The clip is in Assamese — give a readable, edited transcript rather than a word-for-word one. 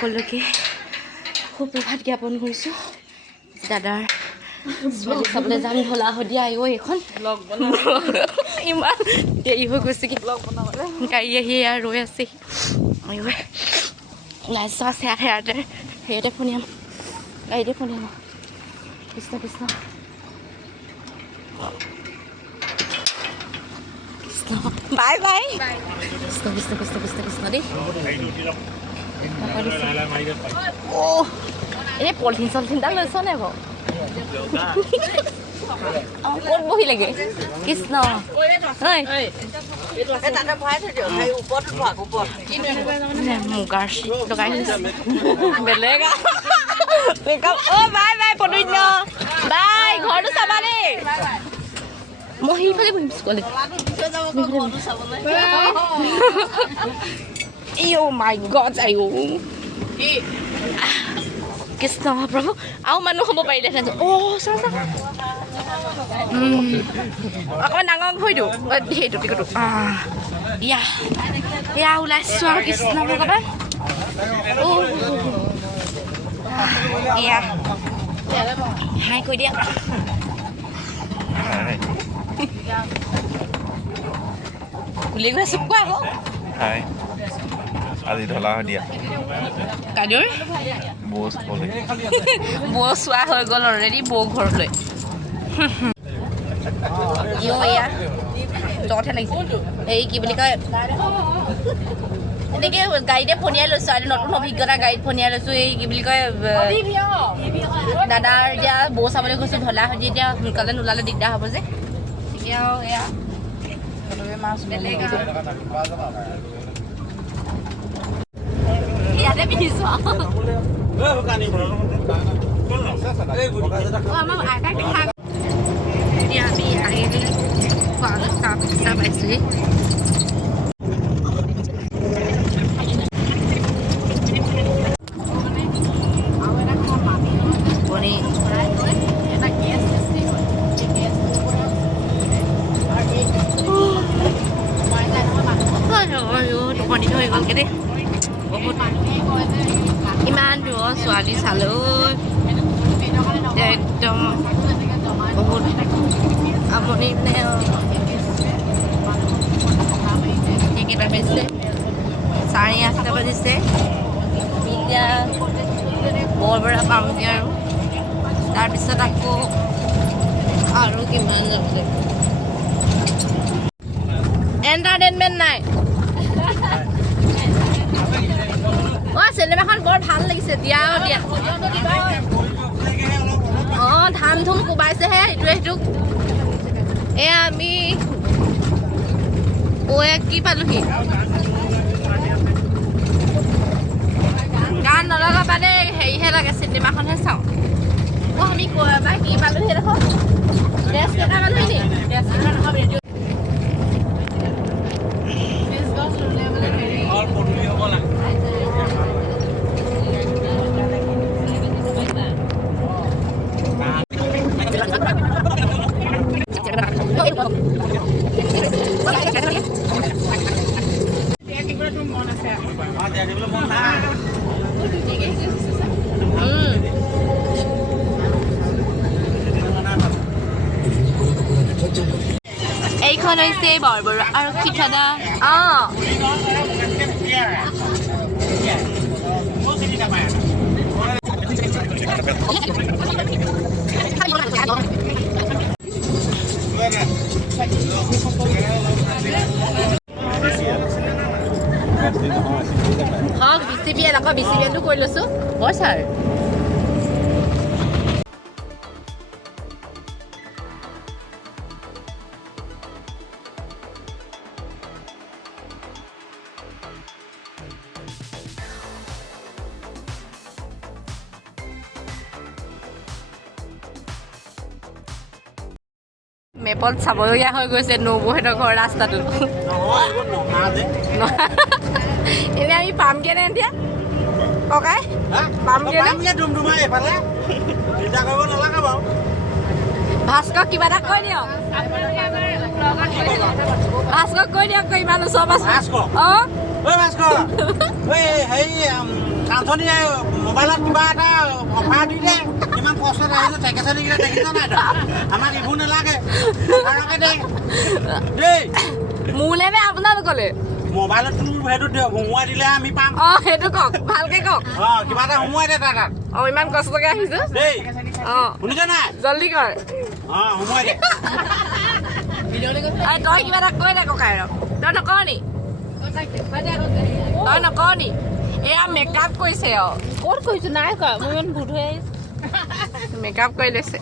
সকলোকে সুপ্ৰভাত জ্ঞাপন কৰিছোঁ। দাদাৰ ছোৱালী চাবলৈ যাম ঢলা শদিয়া আইও এইখন ইমান দেৰি হৈ গৈছে কি গাড়ী আহি আৰু ৰৈ আছে লাইছ আছে সেয়াতে শুনিয়াম গাড়ীতে শুনিয়াম কৃষ্ণ কৃষ্ণ কৃষ্ণ বাই বাই কৃষ্ণ কৃষ্ণ কৃষ্ণ কৃষ্ণ কৃষ্ণ দেই এনে পলিথিন চলিথিনটা লৈছ নে বাৰু ক'ত বহি লাগে কৃষ্ণ মুগাৰ লগাই বেলেগ অ' বাই বাই পদন্য বাই ঘৰটো চাবা দেই মই সেইফালে বহিম স্কুললৈ অ' মাই গড আইও কৃষ্ণ প্ৰভু আৰু মানুহ হ'ব পাৰিলেহেঁতেন অ' চা চা অকণমান ডাঙৰ ভৰিটো সেইটো টিকটো এয়া ওলাইছোঁ আৰু কৃষ্ণ ভগৱান এয়া হাই কৈ দিয়া গুলি গৈ আছোঁ কোৱা আকৌ আজি ঢলা শদিয়া কালিৰ বৌ চোৱা হৈ গ'ল অলৰেডি বৌ ঘৰলৈ এয়া জতহে লাগিছে এই কি বুলি কয় এনেকৈ গাড়ীতে ফনিয়াই লৈছোঁ আৰু নতুন অভিজ্ঞতা গাড়ীত ফনিয়াই লৈছোঁ এই কি বুলি কয় দাদাৰ এতিয়া বৌ চাবলৈ গৈছোঁ ঢলা শদিয়া এতিয়া সোনকালে নোলালে দিগদাৰ হ'ব যে এতিয়াও এয়া মাছ ইয়াতে পিন্ধিছোঁ আমাৰ আইতাক দেখা এতিয়া আমি আহি চাহ পাইছোঁহি টোপনি হৈ গ'লগৈ দেই বহুত ইমান দূৰৰ ছোৱালী চালোঁ একদম বহুত আমনি কেইটা বাজিছে 8:30 বাজিছে এতিয়া বৰবৰা পামগৈ আৰু তাৰপিছত আকৌ আৰু কিমান যাব এণ্টাৰটেইনমেণ্ট নাই অ' চিনেমাখন বৰ ভাল লাগিছে দিয়া অঁ ধাম ধুম কোবাইছেহে ইটোৱে সিটোক এয়া আমি কি পালোহি গান নলগাবা দেই হেৰিহে লাগে চিনেমাখনহে চাওঁ অ' আমি এবাৰ কি পালোহি দেখোন ড্ৰেছ কেইটা পালোহি নি এইখন হৈছে বৰবৰা আৰক্ষী থানা BCBN আকৌ BCBNটো কৰি লৈছোঁ হয় ছাৰ মেপত চাবলগীয়া হৈ গৈছে নবৌহঁতৰ ঘৰ ৰাস্তাটো এনে আমি পামগে নে এতিয়া ককাই পামগে ভাস্কক কিবা এটা কৈ দিয়ক ভাস্কক কৈ দিয়ক ইমান ওচৰ পাছ অঁ ৰান্ধনী মোবাইলত কিবা এটা অফাৰ দি দে ইমান কষ্টত আহিছে ঠেকে চলি গ'লে দেখিছ নাই আমাক এইবোৰ নালাগে দে দেই মোলে নে আপোনালোকলে মোবাইলত তোৰ সেইটো সোমোৱাই দিলে আমি পাম অঁ সেইটো কওক ভালকে কওক কিবা এটা সোমোৱাই দে তাৰ তাত ইমান কষ্টকে আহিছো দেই অঁ শুনিছ নাই জল্দি কৰ সোমোৱাই দে তই কিবা এটা কৈ দে ককাই ৰ তই নকৰ নি তই নকৰ নি এয়া মেকআপ কৰিছে ক'ত কৰিছো নাই কৰা মই ইমান ভূত হৈ আহিছো মেকআপ কৰি লৈছে